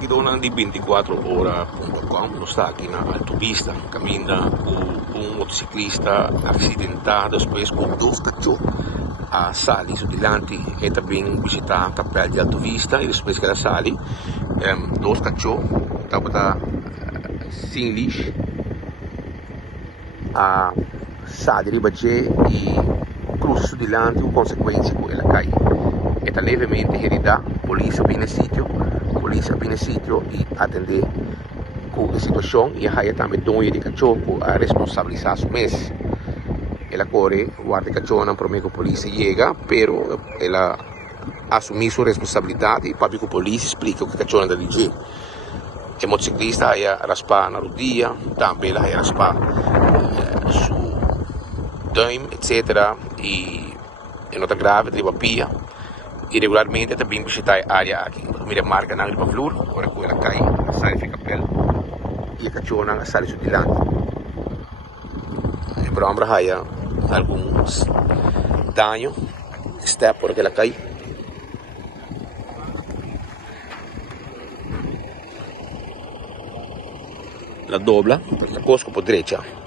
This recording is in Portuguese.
seguidora di 24ora.com, lo sta aqui na autopista, caminha com um motociclista acidentado, depois com dois cachorros a sali su dilanti e também visitar a capela de Alto Vista e depois que ela sali, dois cachorros estava sem lixo a sali ribace e cruza su dilanti com consequência com ela cai. Está levemente herida, polícia vem no sítio e atender com a situação e aí também dono de cachorro a responsabilizar o mês. Ela corre, guarda cachorro não promete que a polícia chega, pero ela assume sua responsabilidade e para que a polícia explica o que o cachorro anda dizendo. O motociclista ia raspar na rodilha, também ela ia raspar su dame, etc. E nota grave, leva pia. Irregolarmente também visitar a área aqui, mira marca na riba flor, ora que ela cai, sai fica pele e a cachorra sai su di lante. E però hai alguns daño, step porque ela cai. La dobla, per la cosco po' derecha.